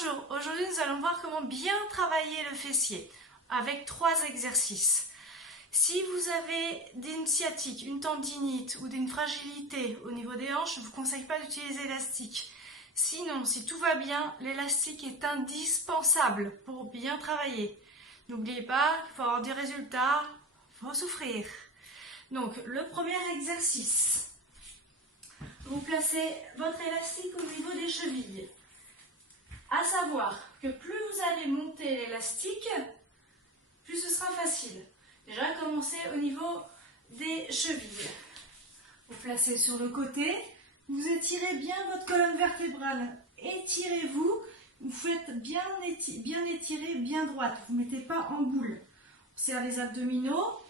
Bonjour, aujourd'hui nous allons voir comment bien travailler le fessier avec 3 exercices. Si vous avez une sciatique, une tendinite ou une fragilité au niveau des hanches, je ne vous conseille pas d'utiliser l'élastique. Sinon, si tout va bien, l'élastique est indispensable pour bien travailler. N'oubliez pas, il faut avoir des résultats, il faut souffrir. Donc, le premier exercice. Vous placez votre élastique au niveau des chevilles. À savoir que plus vous allez monter l'élastique, plus ce sera facile. Déjà, commencez au niveau des chevilles. Vous placez sur le côté, vous étirez bien votre colonne vertébrale. Étirez-vous, vous faites bien étirer, bien droite. Vous ne mettez pas en boule. On serre les abdominaux,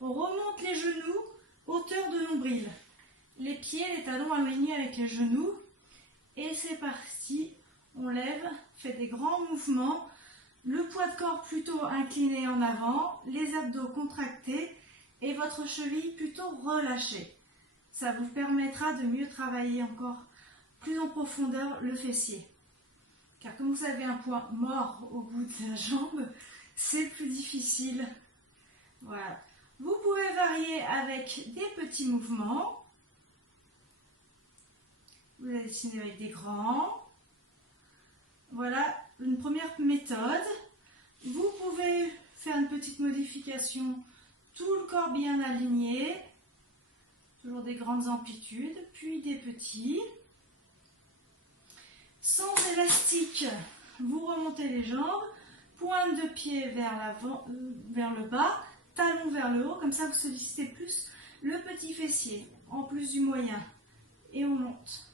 on remonte les genoux, hauteur de nombril. Les pieds, les talons alignés avec les genoux. Et c'est parti. On lève, fait des grands mouvements, le poids de corps plutôt incliné en avant, les abdos contractés et votre cheville plutôt relâchée. Ça vous permettra de mieux travailler encore plus en profondeur le fessier. Car comme vous avez un point mort au bout de la jambe, c'est plus difficile. Voilà. Vous pouvez varier avec des petits mouvements. Vous allez dessiner avec des grands. Voilà une première méthode. Vous pouvez faire une petite modification, tout le corps bien aligné, toujours des grandes amplitudes, puis des petits. Sans élastique, vous remontez les jambes, pointe de pied vers l'avant, vers le bas, talon vers le haut, comme ça vous sollicitez plus le petit fessier, en plus du moyen. Et on monte.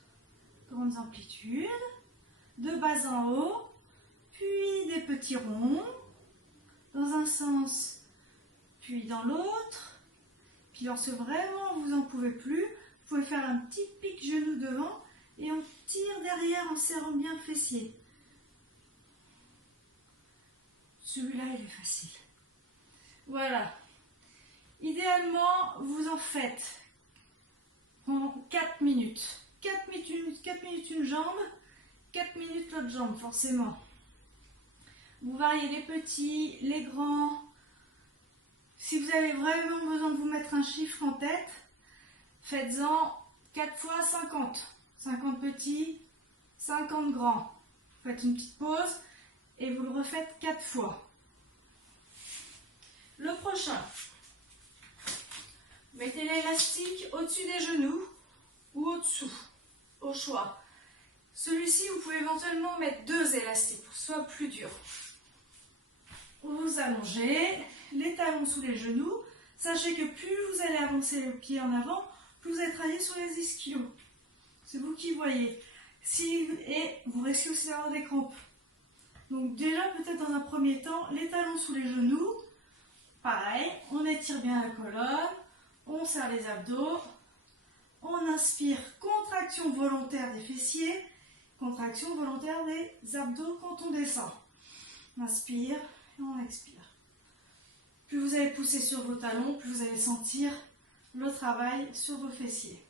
Grandes amplitudes. De bas en haut, puis des petits ronds, dans un sens, puis dans l'autre. Puis lorsque vraiment vous n'en pouvez plus, vous pouvez faire un petit pic genou devant et on tire derrière en serrant bien le fessier. Celui-là, il est facile. Voilà. Idéalement, vous en faites en 4 minutes. 4 minutes une jambe. 4 minutes l'autre jambe, forcément. Vous variez les petits, les grands. Si vous avez vraiment besoin de vous mettre un chiffre en tête, faites-en 4 fois 50. 50 petits, 50 grands. Faites une petite pause et vous le refaites 4 fois. Le prochain. Mettez l'élastique au-dessus des genoux ou au-dessous, au choix. Celui-ci, vous pouvez éventuellement mettre 2 élastiques pour que ce soit plus dur. Vous allongez, les talons sous les genoux. Sachez que plus vous allez avancer le pied en avant, plus vous allez travailler sur les ischios. C'est vous qui voyez. Et vous risquez aussi d'avoir des crampes. Donc déjà, peut-être dans un premier temps, les talons sous les genoux. Pareil, on étire bien la colonne, on serre les abdos. On inspire, contraction volontaire des fessiers. Contraction volontaire des abdos quand on descend. On inspire et on expire. Plus vous allez pousser sur vos talons, plus vous allez sentir le travail sur vos fessiers.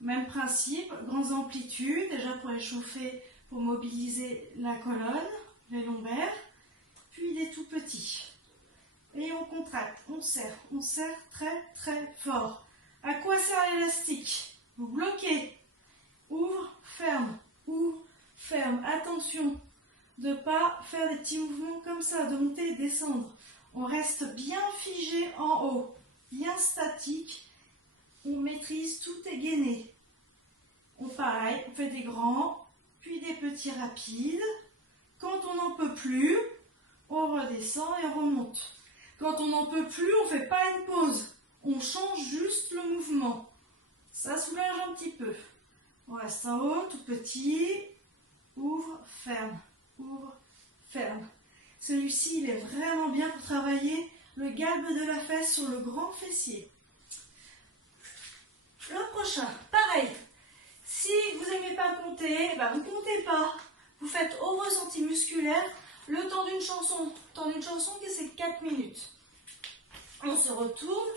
Même principe, grandes amplitudes, déjà pour échauffer, pour mobiliser la colonne, les lombaires, puis des tout petits. Et on contracte, on serre très très fort. À quoi sert l'élastique? Vous bloquez, ouvre, ferme. Ouvre, ferme. Attention de ne pas faire des petits mouvements comme ça, de monter et descendre. On reste bien figé en haut, bien statique. On maîtrise, tout est gainé. Pareil, on fait des grands, puis des petits rapides. Quand on n'en peut plus, on redescend et on remonte. Quand on n'en peut plus, on ne fait pas une pause. On change juste le mouvement. Ça soulage un petit peu. On reste en haut, tout petit, ouvre, ferme, Celui-ci, il est vraiment bien pour travailler le galbe de la fesse sur le grand fessier. Le prochain, pareil. Si vous n'aimez pas compter, vous ne comptez pas. Vous faites au ressenti musculaire le temps d'une chanson. Le temps d'une chanson, c'est 4 minutes. On se retourne.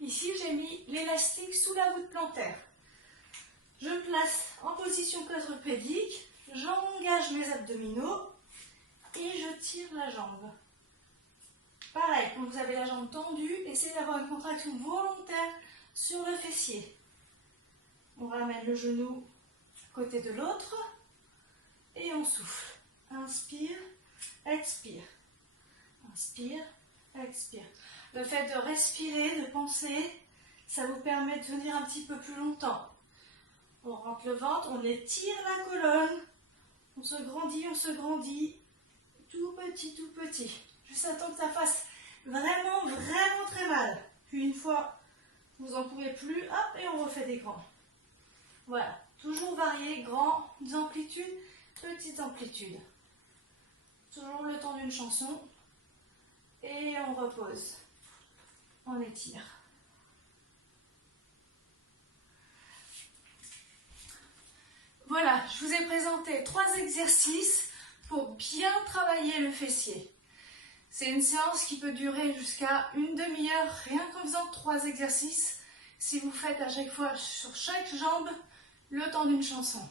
Ici, j'ai mis l'élastique sous la voûte plantaire. Je place en position quadrupédique, j'engage mes abdos abdominaux et je tire la jambe. Pareil, quand vous avez la jambe tendue, essayez d'avoir une contraction volontaire sur le fessier. On ramène le genou côté de l'autre et on souffle. Inspire, expire. Inspire, expire. Le fait de respirer, de penser, ça vous permet de tenir un petit peu plus longtemps. On rentre le ventre, on étire la colonne, on se grandit, tout petit. Juste à temps que ça fasse vraiment très mal. Puis une fois, vous n'en pouvez plus, hop, et on refait des grands. Voilà, toujours varier, grandes amplitudes, petites amplitudes. Toujours le temps d'une chanson. Et on repose. On étire. Voilà, je vous ai présenté 3 exercices pour bien travailler le fessier. C'est une séance qui peut durer jusqu'à une demi-heure, rien qu'en faisant 3 exercices, si vous faites à chaque fois sur chaque jambe le temps d'une chanson.